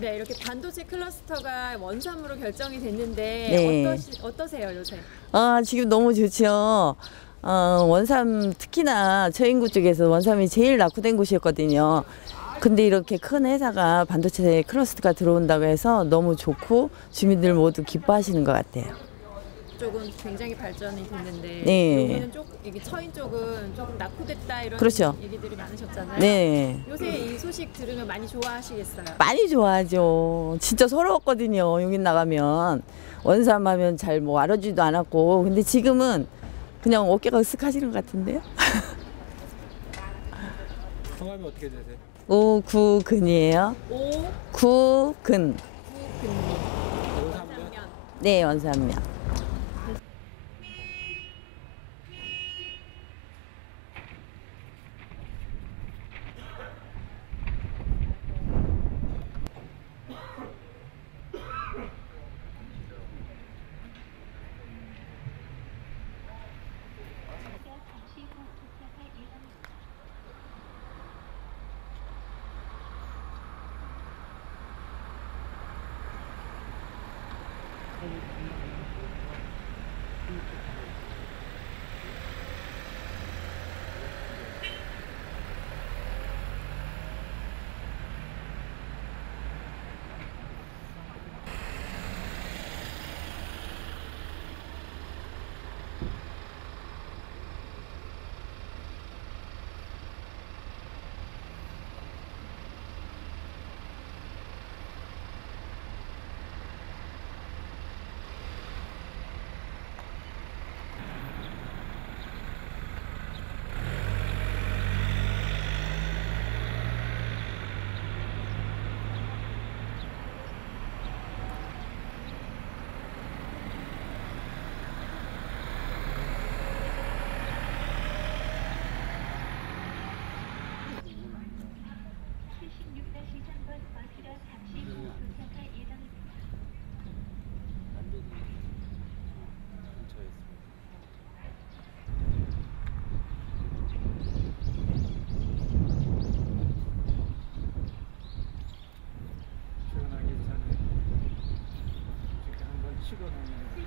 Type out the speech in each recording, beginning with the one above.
네, 이렇게 반도체 클러스터가 원삼으로 결정이 됐는데 네. 어떠세요, 요새? 지금 너무 좋죠. 원삼 특히나 저인구 쪽에서 원삼이 제일 낙후된 곳이었거든요. 근데 이렇게 큰 회사가 반도체 클러스터가 들어온다고 해서 너무 좋고 주민들 모두 기뻐하시는 것 같아요. 쪽은 굉장히 발전이 됐는데 네. 여기는 여기 처인 쪽은 조금 낙후됐다 이런 그렇죠. 얘기들이 많으셨잖아요. 네. 요새 이 소식 들으면 많이 좋아하시겠어요? 많이 좋아하죠. 진짜 서러웠거든요. 여기 나가면 원삼 하면 잘 뭐 알아주지도 않았고, 근데 지금은 그냥 어깨가 으쓱하시는 것 같은데요. 성함이 어떻게 되세요? 오구근이에요. 구근. 원삼면? 네, 원삼면. 시원하게 사는 이렇게 한번 식어놓는 건데.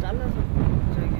잘라서 저기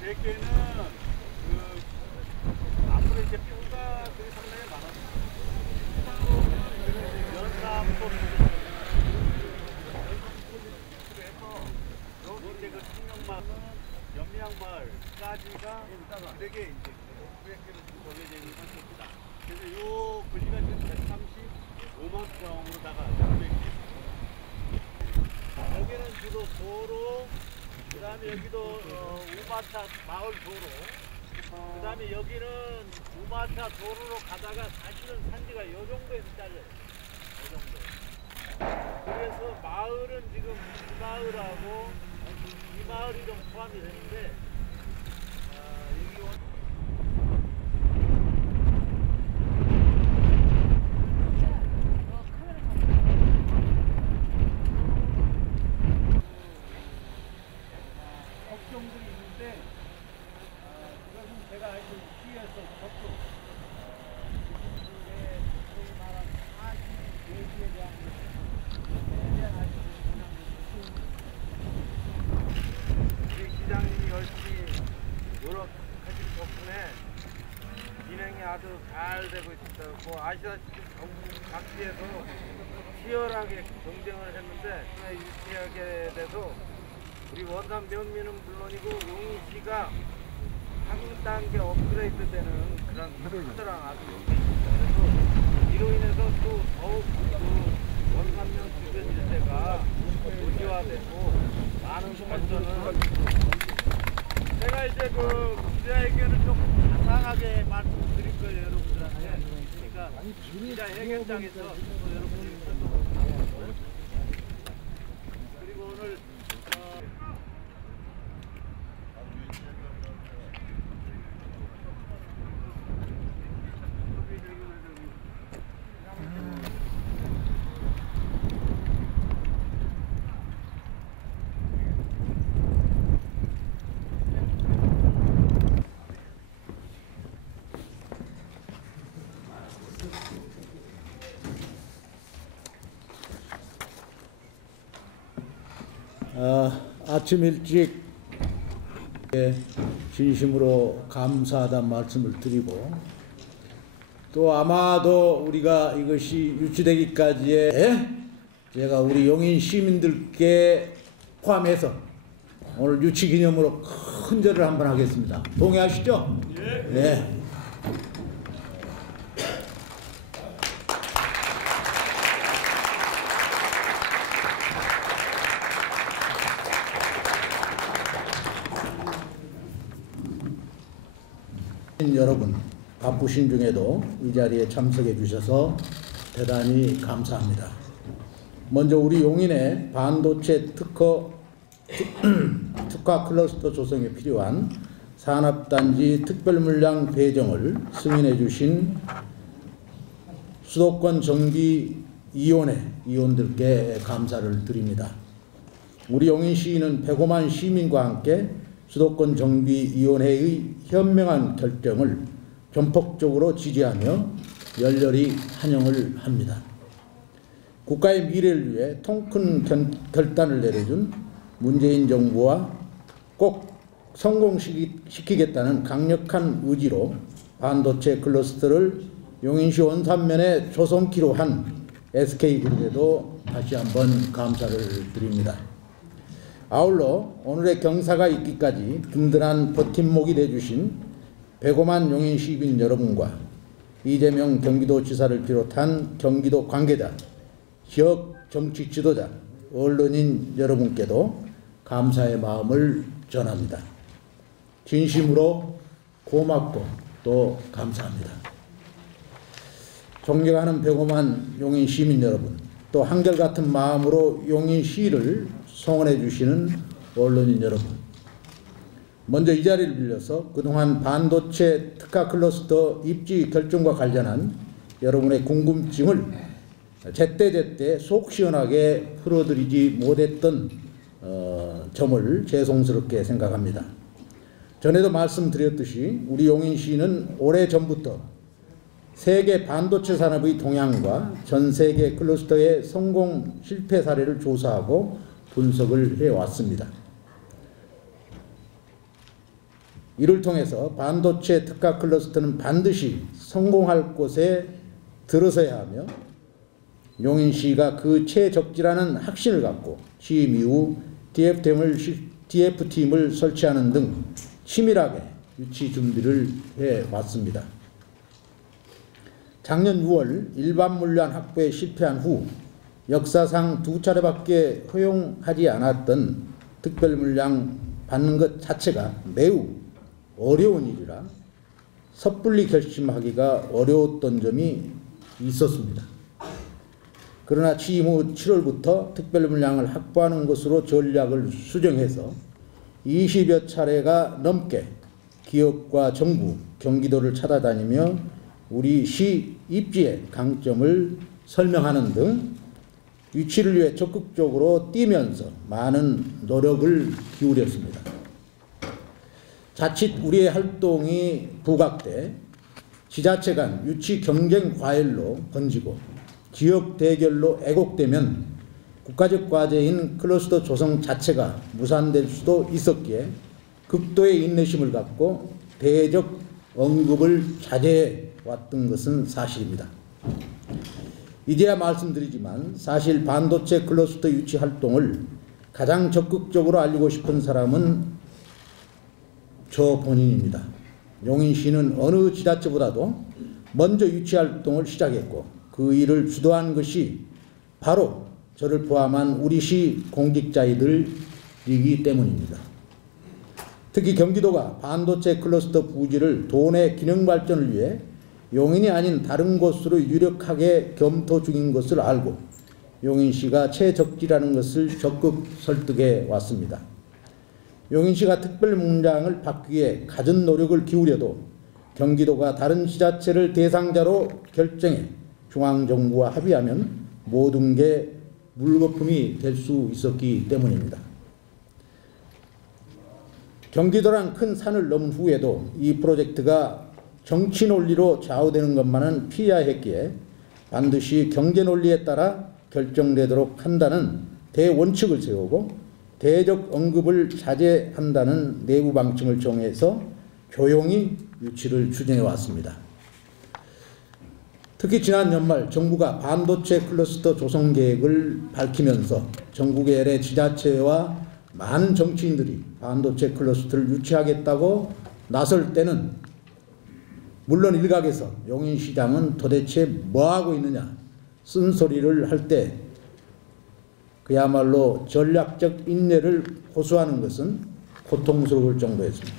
대개는 앞으로 이제 평가들이 상당히 많아서 연사부터 여기 이제 그 청년마을은 연미양마을까지가 되게 이제 구획계로 정해져 있는 상태입니다. 그래서 이 부지가 지금 135만 평으로다가 도로, 그 다음에 여기도 우마차 마을 도로, 그 다음에 여기는 우마차 도로로 가다가 사실은 산지가 요 정도에서 잘려요. 요 정도. 그래서 마을은 지금 이 마을하고 이 마을이 좀 포함이 되는데, 여기 걱정들이 있는데, 그것은 제가 알고 시에서 접촉, 이분들의 소위 말한 사실 얘기에 대한 최대한 알고 우리 시장님이 열심히 노력하신 덕분에 진행이 아주 잘 되고 있습니다. 뭐 아시다시피 전국 각지에서 치열하게 경쟁을 했는데 유치하게 돼서 우리 원산 면민은 물론이고 용인시가 한 단계 업그레이드 되는 그런 특별한 아주 그래서 이로 인해서 또 더욱 그 원산면 주변 일대가 도시화되고 많은 발전을 제가 이제 그 기자회견을 좀 자상하게 말씀드릴 거예요 여러분들한테. 그러니까 기자회견장에서 또 여러분들이 설명을 하고 그리고 오늘 아침 일찍 진심으로 감사하다는 말씀을 드리고 또 아마도 우리가 이것이 유치되기까지에 제가 우리 용인 시민들께 포함해서 오늘 유치 기념으로 큰 절을 한번 하겠습니다. 동의하시죠? 네. 여러분 바쁘신 중에도 이 자리에 참석해 주셔서 대단히 감사합니다. 먼저 우리 용인의 반도체 특화 클러스터 조성에 필요한 산업단지 특별물량 배정을 승인해 주신 수도권 정비위원회 위원들께 감사를 드립니다. 우리 용인시는 105만 시민과 함께 수도권 정비위원회의 현명한 결정을 전폭적으로 지지하며 열렬히 환영을 합니다. 국가의 미래를 위해 통큰 결단을 내려준 문재인 정부와 꼭 성공시키겠다는 강력한 의지로 반도체 클러스터를 용인시 원산면에 조성키로 한 SK그룹에도 다시 한번 감사를 드립니다. 아울러 오늘의 경사가 있기까지 든든한 버팀목이 되어주신 105만 용인 시민 여러분과 이재명 경기도지사를 비롯한 경기도 관계자, 지역 정치 지도자, 언론인 여러분께도 감사의 마음을 전합니다. 진심으로 고맙고 또 감사합니다. 존경하는 105만 용인 시민 여러분, 또 한결같은 마음으로 용인시를 성원해 주시는 언론인 여러분, 먼저 이 자리를 빌려서 그동안 반도체 특화 클러스터 입지 결정과 관련한 여러분의 궁금증을 제때제때 속 시원하게 풀어드리지 못했던 점을 죄송스럽게 생각합니다. 전에도 말씀드렸듯이 우리 용인시는 오래전부터 세계 반도체 산업의 동향과 전 세계 클러스터의 성공 실패 사례를 조사하고 분석을 해왔습니다. 이를 통해서 반도체 특화 클러스터는 반드시 성공할 곳에 들어서야 하며 용인시가 그 최적지라는 확신을 갖고 취임 이후 DF팀을 설치하는 등 치밀하게 유치 준비를 해왔습니다. 작년 6월 일반 물량 확보에 실패한 후 역사상 2차례밖에 허용하지 않았던 특별 물량 받는 것 자체가 매우 어려운 일이라 섣불리 결심하기가 어려웠던 점이 있었습니다. 그러나 취임 후 7월부터 특별 물량을 확보하는 것으로 전략을 수정해서 20여 차례가 넘게 기업과 정부, 경기도를 찾아다니며 우리 시 입지의 강점을 설명하는 등 유치를 위해 적극적으로 뛰면서 많은 노력을 기울였습니다. 자칫 우리의 활동이 부각돼 지자체 간 유치 경쟁 과열로 번지고 지역 대결로 애곡되면 국가적 과제인 클러스터 조성 자체가 무산될 수도 있었기에 극도의 인내심을 갖고 대적 언급을 자제해 왔던 것은 사실입니다. 이제야 말씀드리지만 사실 반도체 클러스터 유치 활동을 가장 적극적으로 알리고 싶은 사람은 저 본인입니다. 용인시는 어느 지자체보다도 먼저 유치 활동을 시작했고 그 일을 주도한 것이 바로 저를 포함한 우리 시 공직자이들이기 때문입니다. 특히 경기도가 반도체 클러스터 부지를 도내 기능 발전을 위해 용인이 아닌 다른 곳으로 유력하게 검토 중인 것을 알고 용인시가 최적지라는 것을 적극 설득해 왔습니다. 용인시가 특별 물량을 받기 위해 갖은 노력을 기울여도 경기도가 다른 지자체를 대상자로 결정해 중앙정부와 합의하면 모든 게 물거품이 될 수 있었기 때문입니다. 경기도란 큰 산을 넘은 후에도 이 프로젝트가 정치 논리로 좌우되는 것만은 피해야 했기에 반드시 경제 논리에 따라 결정되도록 한다는 대원칙을 세우고 대적 언급을 자제한다는 내부 방침을 정해서 조용히 유치를 추진해 왔습니다. 특히 지난 연말 정부가 반도체 클러스터 조성 계획을 밝히면서 전국의 LA 지자체와 많은 정치인들이 반도체 클러스터를 유치하겠다고 나설 때는 물론 일각에서 용인시장은 도대체 뭐하고 있느냐 쓴소리를 할 때 그야말로 전략적 인내를 호소하는 것은 고통스러울 정도였습니다.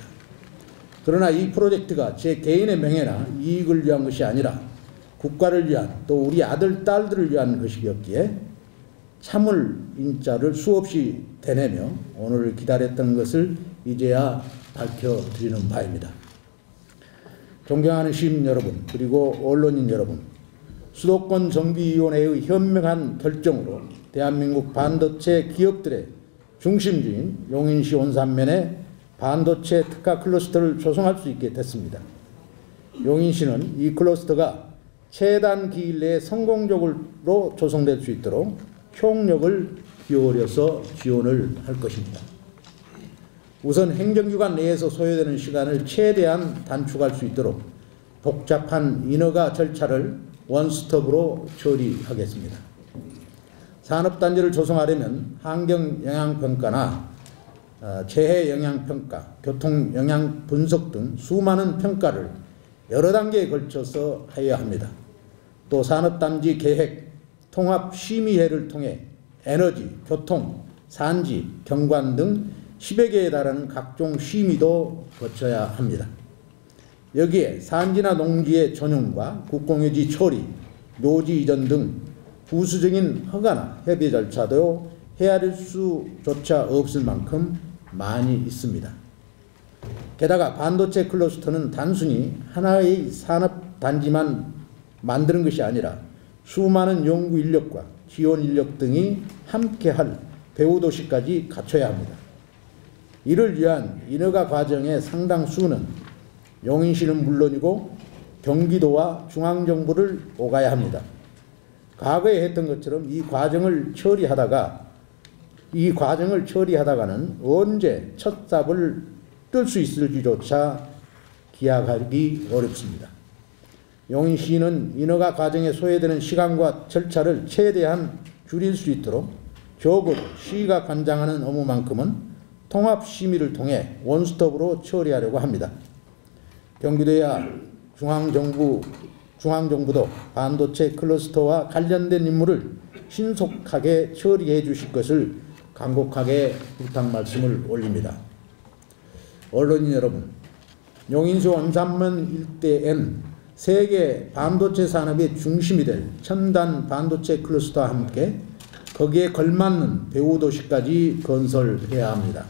그러나 이 프로젝트가 제 개인의 명예나 이익을 위한 것이 아니라 국가를 위한 또 우리 아들, 딸들을 위한 것이었기에 참을 인자를 수없이 대내며 오늘 기다렸던 것을 이제야 밝혀드리는 바입니다. 존경하는 시민 여러분 그리고 언론인 여러분, 수도권 정비위원회의 현명한 결정으로 대한민국 반도체 기업들의 중심지인 용인시 온산면에 반도체 특화 클러스터를 조성할 수 있게 됐습니다. 용인시는 이 클러스터가 최단 기일 내에 성공적으로 조성될 수 있도록 총력을 기울여서 지원을 할 것입니다. 우선 행정기관 내에서 소요되는 시간을 최대한 단축할 수 있도록 복잡한 인허가 절차를 원스톱으로 처리하겠습니다. 산업단지를 조성하려면 환경영향평가나 재해영향평가, 교통영향분석 등 수많은 평가를 여러 단계에 걸쳐서 해야 합니다. 또 산업단지 계획, 통합심의회를 통해 에너지, 교통, 산지, 경관 등 10여 개에 달하는 각종 심의도 거쳐야 합니다. 여기에 산지나 농지의 전용과 국공유지 처리, 묘지 이전 등 부수적인 허가나 협의 절차도 헤아릴 수조차 없을 만큼 많이 있습니다. 게다가 반도체 클러스터는 단순히 하나의 산업단지만 만드는 것이 아니라 수많은 연구 인력과 지원 인력 등이 함께할 배후도시까지 갖춰야 합니다. 이를 위한 인허가 과정의 상당수는 용인시는 물론이고 경기도와 중앙정부를 오가야 합니다. 과거에 했던 것처럼 이 과정을 처리하다가는 언제 첫 삽을 뜰 수 있을지조차 기약하기 어렵습니다. 용인시는 인허가 과정에 소요되는 시간과 절차를 최대한 줄일 수 있도록 적어도 시가 관장하는 업무만큼은 통합심의를 통해 원스톱으로 처리하려고 합니다. 경기도야 중앙정부도 반도체 클러스터와 관련된 임무를 신속하게 처리해 주실 것을 간곡하게 부탁 말씀을 올립니다. 언론인 여러분, 용인시 원산면 일대엔 세계 반도체 산업의 중심이 될 첨단 반도체 클러스터와 함께 거기에 걸맞는 배후 도시까지 건설해야 합니다.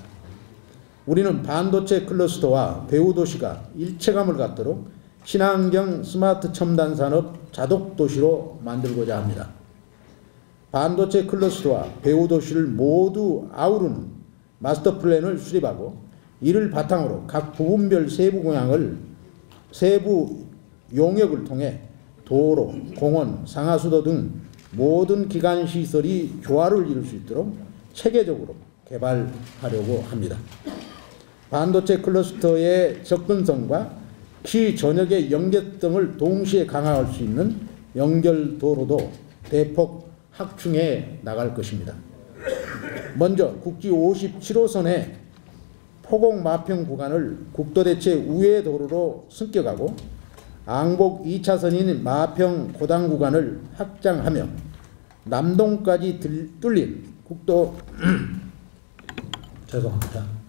우리는 반도체 클러스터와 배후 도시가 일체감을 갖도록 친환경 스마트 첨단 산업 자독 도시로 만들고자 합니다. 반도체 클러스터와 배후 도시를 모두 아우르는 마스터 플랜을 수립하고 이를 바탕으로 각 부분별 세부 용역을 통해 도로, 공원, 상하수도 등 모든 기관 시설이 조화를 이룰 수 있도록 체계적으로 개발하려고 합니다. 반도체 클러스터의 접근성과 키 전역의 연결 등을 동시에 강화할 수 있는 연결도로도 대폭 확충해 나갈 것입니다. 먼저 국지 57호선의 포곡 마평 구간을 국도대체 우회 도로로 승격하고 앙복 2차선인 마평 고당 구간을 확장하며 남동까지 뚫린 국도 죄송합니다.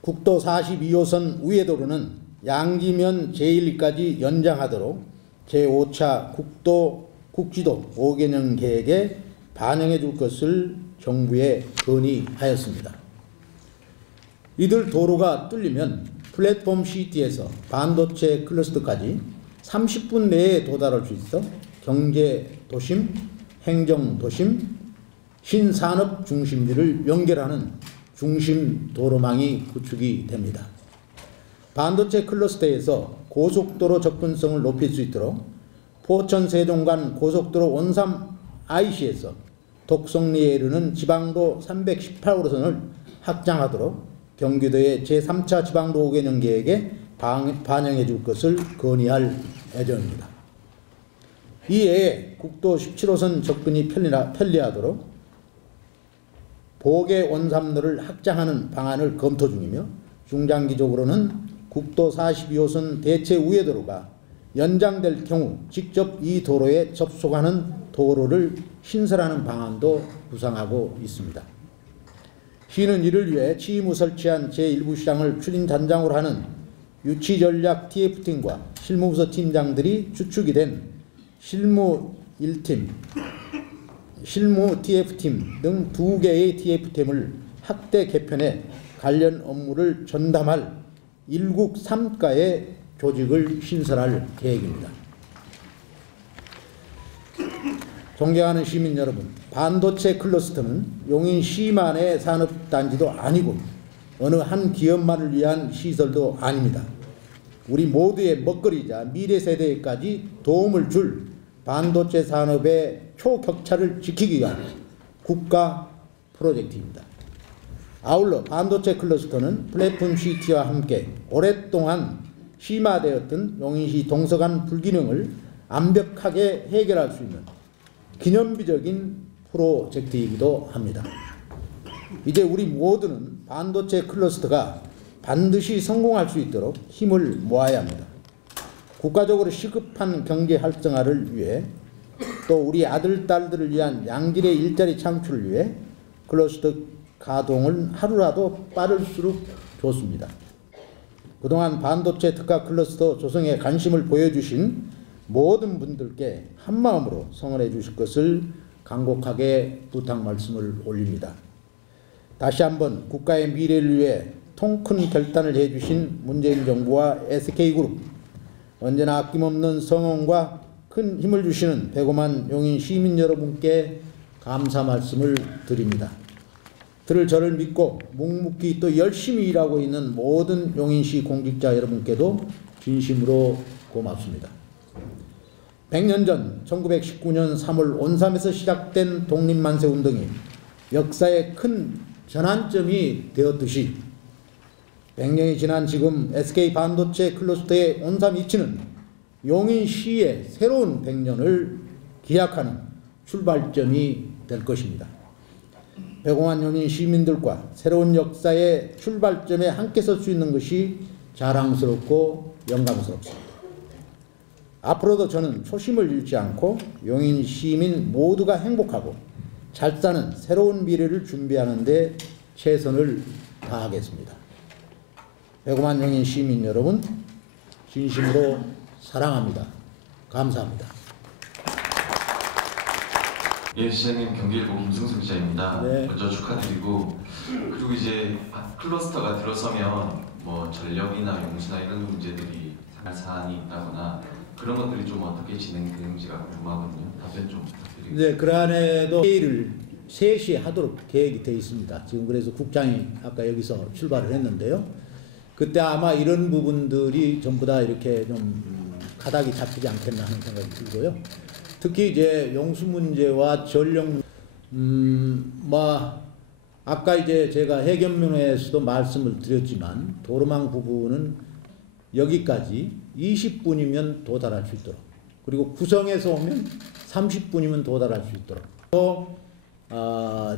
국도 42호선 우회도로는 양지면 제1리까지 연장하도록 제5차 국지도 5개년 계획에 반영해 줄 것을 정부에 건의하였습니다. 이들 도로가 뚫리면 플랫폼 시티에서 반도체 클러스터까지 30분 내에 도달할 수 있어 경제도심, 행정도심, 신산업 중심지를 연결하는 중심 도로망이 구축이 됩니다. 반도체 클러스터에서 고속도로 접근성을 높일 수 있도록 포천 세종 간 고속도로 원삼 IC에서 독성리에 이르는 지방도 318호선을 확장하도록 경기도의 제3차 지방도 5개년 계획에 반영해 줄 것을 건의할 예정입니다. 이외에 국도 17호선 접근이 편리하도록 보계 원삼로를 확장하는 방안을 검토 중이며 중장기적으로는 국도 42호선 대체 우회도로가 연장될 경우 직접 이 도로에 접속하는 도로를 신설하는 방안도 구상하고 있습니다. 시는 이를 위해 취임후 설치한 제1부 시장을 추진 단장으로 하는 유치전략 TF팀과 실무부서 팀장들이 주축이 된 실무 1팀, 실무 TF팀 등 2개의 TF팀을 확대 개편해 관련 업무를 전담할 1국 3가의 조직을 신설할 계획입니다. 존경하는 시민 여러분, 반도체 클러스터는 용인시만의 산업단지도 아니고 어느 한 기업만을 위한 시설도 아닙니다. 우리 모두의 먹거리이자 미래 세대까지 도움을 줄 반도체 산업의 초격차를 지키기 위한 국가 프로젝트입니다. 아울러 반도체 클러스터는 플랫폼 시티와 함께 오랫동안 심화되었던 용인시 동서간 불균형을 완벽하게 해결할 수 있는 기념비적인 프로젝트이기도 합니다. 이제 우리 모두는 반도체 클러스터가 반드시 성공할 수 있도록 힘을 모아야 합니다. 국가적으로 시급한 경제 활성화를 위해 또 우리 아들, 딸들을 위한 양질의 일자리 창출을 위해 클러스터 가동은 하루라도 빠를수록 좋습니다. 그동안 반도체 특화 클러스터 조성에 관심을 보여주신 모든 분들께 한마음으로 성원해 주실 것을 간곡하게 부탁 말씀을 올립니다. 다시 한번 국가의 미래를 위해 통큰 결단을 해주신 문재인 정부와 SK그룹, 언제나 아낌없는 성원과 큰 힘을 주시는 배고만 용인 시민 여러분께 감사 말씀을 드립니다. 들을 저를 믿고 묵묵히 또 열심히 일하고 있는 모든 용인시 공직자 여러분께도 진심으로 고맙습니다. 100년 전 1919년 3월 온삼에서 시작된 독립만세운동이 역사의 큰 전환점이 되었듯이 100년이 지난 지금 SK반도체 클러스터의 온삼 이치는 용인시의 새로운 100년을 기약하는 출발점이 될 것입니다. 105만 용인 시민들과 새로운 역사의 출발점에 함께 설 수 있는 것이 자랑스럽고 영광스럽습니다. 앞으로도 저는 초심을 잃지 않고 용인 시민 모두가 행복하고 잘 사는 새로운 미래를 준비하는 데 최선을 다하겠습니다. 105만 용인 시민 여러분, 진심으로 사랑합니다. 감사합니다. 예, 시장님, 경기일보 김승수 기자입니다. 네. 먼저 축하드리고, 그리고 이제 클러스터가 들어서면 뭐 전력이나 용수나 이런 문제들이 사안이 있다거나 그런 것들이 좀 어떻게 진행되는지가 궁금하거든요. 답변 좀 부탁드리겠습니다. 네, 그 안에도 회의를 3시에 하도록 계획이 되어 있습니다. 지금 그래서 국장이 아까 여기서 출발을 했는데요. 그때 아마 이런 부분들이 전부 다 이렇게 좀 가닥이 잡히지 않겠나 하는 생각이 들고요. 특히 이제 용수 문제와 전력, 아까 이제 제가 해견면에서도 말씀을 드렸지만 도로망 부분은 여기까지 20분이면 도달할 수 있도록, 그리고 구성에서 오면 30분이면 도달할 수 있도록, 또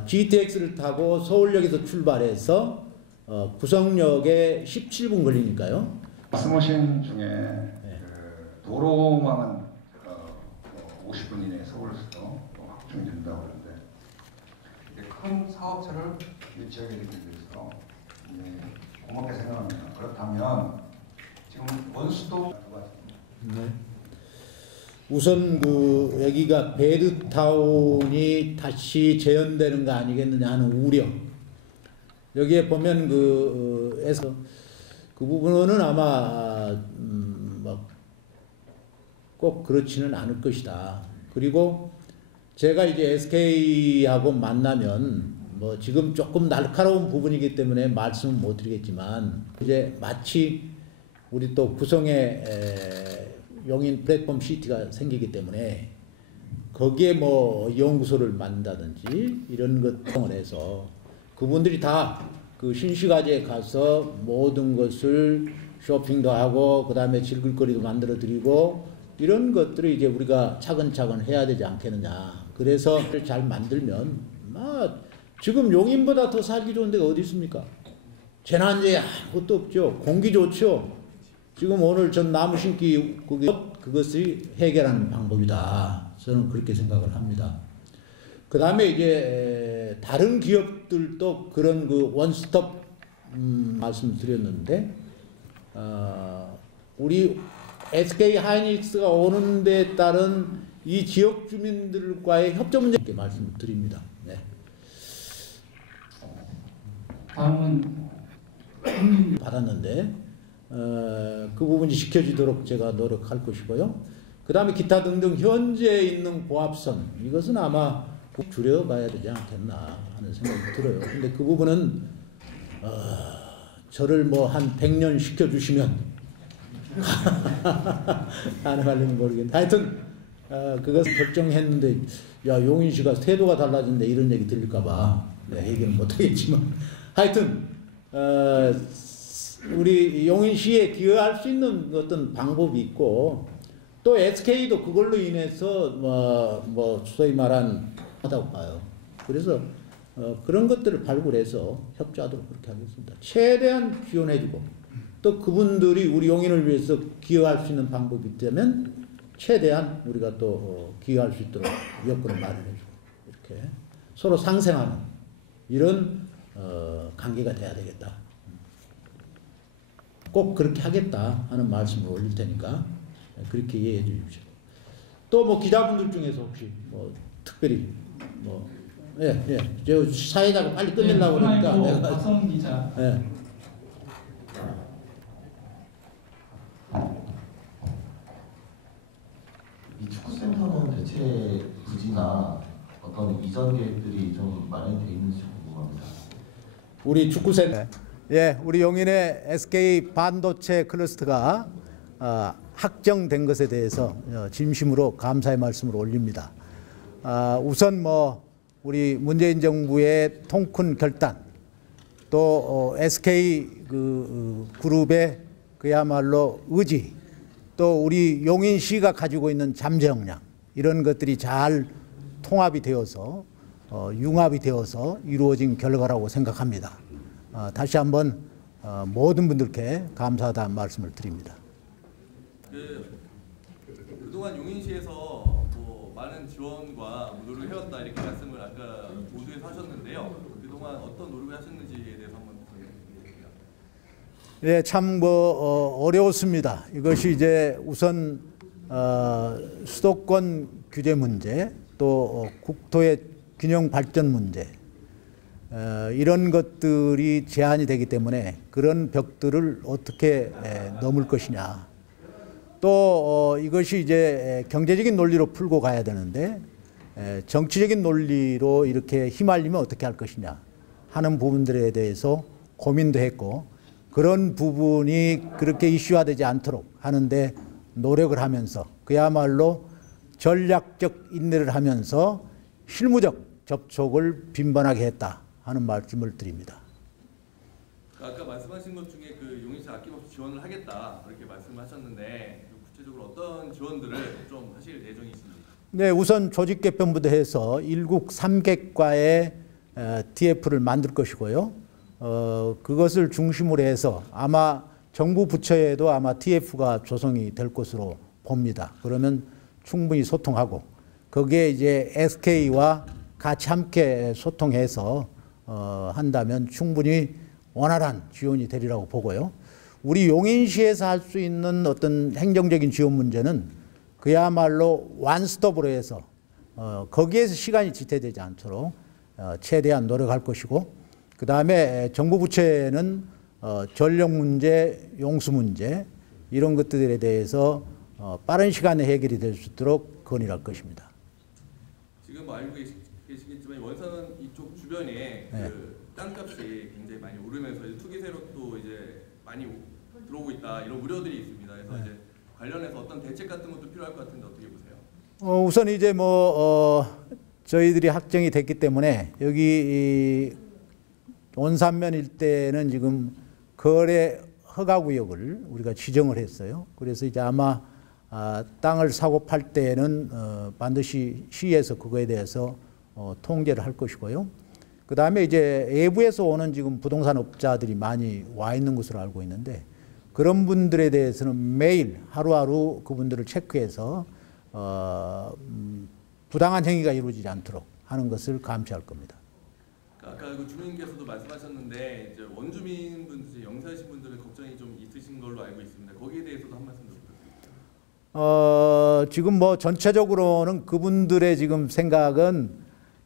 GTX를 타고 서울역에서 출발해서 구성역에 17분 걸리니까요. 말씀하신 중에 그 도로망은 50분 이내에 서울에서 확충이 된다고 하는데 큰 사업체를 유치하게 되기 위해서 고맙게 생각합니다. 그렇다면 지금 원수도 네. 우선 그 여기가 베드타운이 다시 재현되는 거 아니겠느냐 하는 우려. 여기에 보면 그 부분은 아마 꼭 그렇지는 않을 것이다. 그리고 제가 이제 SK하고 만나면 뭐 지금 조금 날카로운 부분이기 때문에 말씀은 못 드리겠지만 이제 마치 우리 또 구성에 용인 플랫폼 시티가 생기기 때문에 거기에 뭐 연구소를 만든다든지 이런 것을 해서 그분들이 다 그 신시가지에 가서 모든 것을 쇼핑도 하고 그 다음에 즐길거리도 만들어 드리고 이런 것들을 이제 우리가 차근차근 해야 되지 않겠느냐. 그래서 잘 만들면 지금 용인보다 더 살기 좋은 데가 어디 있습니까? 재난재해 아무것도 없죠. 공기 좋죠. 지금 오늘 전 나무 심기 그것을 해결하는 방법이다. 저는 그렇게 생각을 합니다. 그 다음에 이제 다른 기업들도 그런 그 원스톱 말씀드렸는데 우리 SK 하이닉스가 오는 데 따른 이 지역 주민들과의 협조 문제 이렇게 말씀드립니다. 네. 다음은 받았는데 그 부분이 지켜지도록 제가 노력할 것이고요. 그 다음에 기타 등등 현재 있는 고압선 이것은 아마 꼭 줄여가야 되지 않겠나 하는 생각이 들어요. 근데 그 부분은 저를 뭐 한 100년 시켜주시면 가능할지는 모르겠는데 하여튼 그것을 결정했는데 야 용인시가 태도가 달라진다 이런 얘기 들릴까봐 얘기는 못하겠지만 하여튼 우리 용인시에 기여할 수 있는 어떤 방법이 있고 또 SK도 그걸로 인해서 뭐 소위 말한 하다고 봐요. 그래서 그런 것들을 발굴해서 협조하도록 그렇게 하겠습니다. 최대한 지원해주고 또 그분들이 우리 용인을 위해서 기여할 수 있는 방법이 있다면 최대한 우리가 또 기여할 수 있도록 여건을 마련해주고 이렇게 서로 상생하는 이런 관계가 돼야 되겠다. 꼭 그렇게 하겠다 하는 말씀을 올릴 테니까 그렇게 이해해 주십시오. 또 뭐 기자분들 중에서 혹시 뭐 특별히 저 사회자가 빨리 끝내려고 그러니까 내가 박성 기자. 이 축구센터는 대체 부지나 어떤 이전 계획들이 좀 마련되어 있는지 궁금합니다. 우리 축구센터 우리 용인의 SK 반도체 클러스터가 확정된 것에 대해서 진심으로 감사의 말씀을 올립니다. 우선 뭐 우리 문재인 정부의 통큰 결단 또 SK 그룹의 그야말로 의지 또 우리 용인시가 가지고 있는 잠재 역량 이런 것들이 잘 통합이 되어서 융합이 되어서 이루어진 결과라고 생각합니다. 다시 한번 모든 분들께 감사하다는 말씀을 드립니다. 그동안 용인시에서 뭐 많은 지원과 노력을 해왔다 이렇게 말씀을 아까 모두에서 하셨는데요. 그동안 어떤 노력을 하셨는지에 대해서 한번 부탁드립니다. 네, 참 어려웠습니다. 이것이 이제 우선 수도권 규제 문제, 또 국토의 균형 발전 문제, 이런 것들이 제한이 되기 때문에 그런 벽들을 어떻게 넘을 것이냐. 또 이것이 이제 경제적인 논리로 풀고 가야 되는데 정치적인 논리로 이렇게 휘말리면 어떻게 할 것이냐 하는 부분들에 대해서 고민도 했고, 그런 부분이 그렇게 이슈화되지 않도록 하는데 노력을 하면서 그야말로 전략적 인내를 하면서 실무적 접촉을 빈번하게 했다 하는 말씀을 드립니다. 아까 말씀하신 것 중에 그 용인시 아낌없이 지원을 하겠다 이렇게 말씀하셨는데 구체적으로 어떤 지원들을 좀 하실 예정이신지? 네, 우선 조직 개편부터 해서 일국 3객과의 TF를 만들 것이고요. 그것을 중심으로 해서 아마 정부 부처에도 아마 TF가 조성이 될 것으로 봅니다. 그러면 충분히 소통하고 거기에 이제 SK와 같이 함께 소통해서 한다면 충분히 원활한 지원이 되리라고 보고요. 우리 용인시에서 할 수 있는 어떤 행정적인 지원 문제는 그야말로 원스톱으로 해서 거기에서 시간이 지체되지 않도록 최대한 노력할 것이고, 그 다음에 정부 부처에는 전력 문제, 용수 문제 이런 것들에 대해서 빠른 시간에 해결이 될 수 있도록 건의할 것입니다. 지금 알고 계시겠지만 원산 이쪽 주변에 그 땅값이 굉장히 많이 오르면서 이제 투기 세력도 이제 많이 들어오고 있다 이런 우려들이 있습니다. 그래서 이제 관련해서 어떤 대책 같은 것도 필요할 것 같은데 어떻게 보세요? 우선 이제 저희들이 확정이 됐기 때문에 여기 온산면 일대는 지금 거래 허가 구역을 우리가 지정을 했어요. 그래서 이제 아마 땅을 사고 팔 때는 반드시 시에서 그거에 대해서 통제를 할 것이고요. 그 다음에 이제 외부에서 오는 지금 부동산 업자들이 많이 와 있는 것으로 알고 있는데, 그런 분들에 대해서는 매일 하루하루 그분들을 체크해서 부당한 행위가 이루어지지 않도록 하는 것을 감시할 겁니다. 아까 그 주민께서도 말씀하셨는데 이제 원주민분들, 영사하신 분들은 걱정이 좀 있으신 걸로 알고 있습니다. 거기에 대해서도 한 말씀 좀 부탁드립니다. 지금 전체적으로는 그분들의 지금 생각은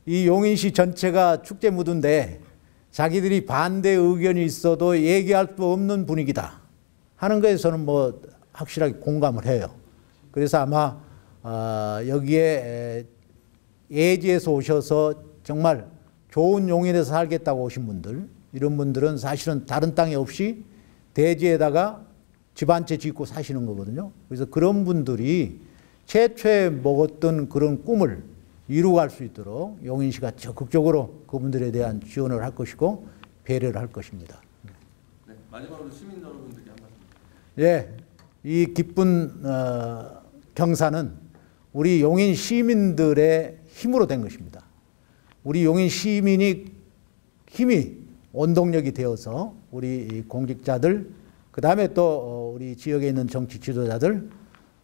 이 용인시 전체가 축제 무드인데 자기들이 반대 의견이 있어도 얘기할 수 없는 분위기다 하는 것에 저는 확실하게 공감을 해요. 그래서 아마 여기에 예지에서 오셔서 정말 좋은 용인에서 살겠다고 오신 분들, 이런 분들은 사실은 다른 땅이 없이 대지에다가 집 한 채 짓고 사시는 거거든요. 그래서 그런 분들이 최초에 먹었던 그런 꿈을 이루어갈 수 있도록 용인시가 적극적으로 그분들에 대한 지원을 할 것이고 배려를 할 것입니다. 네, 마지막으로 시민 여러분들께 한 말씀. 예, 이 기쁜 경사는 우리 용인 시민들의 힘으로 된 것입니다. 우리 용인 시민이 힘이 원동력이 되어서 우리 공직자들, 그 다음에 또 우리 지역에 있는 정치 지도자들,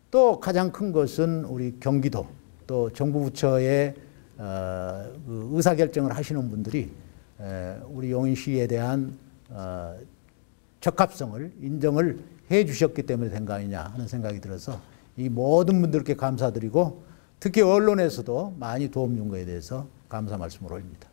또 가장 큰 것은 우리 경기도, 또 정부 부처의 의사결정을 하시는 분들이 우리 용인시에 대한 적합성을 인정을 해 주셨기 때문에 된 거 아니냐 하는 생각이 들어서 이 모든 분들께 감사드리고, 특히 언론에서도 많이 도움 준 거에 대해서 감사 말씀을 올립니다.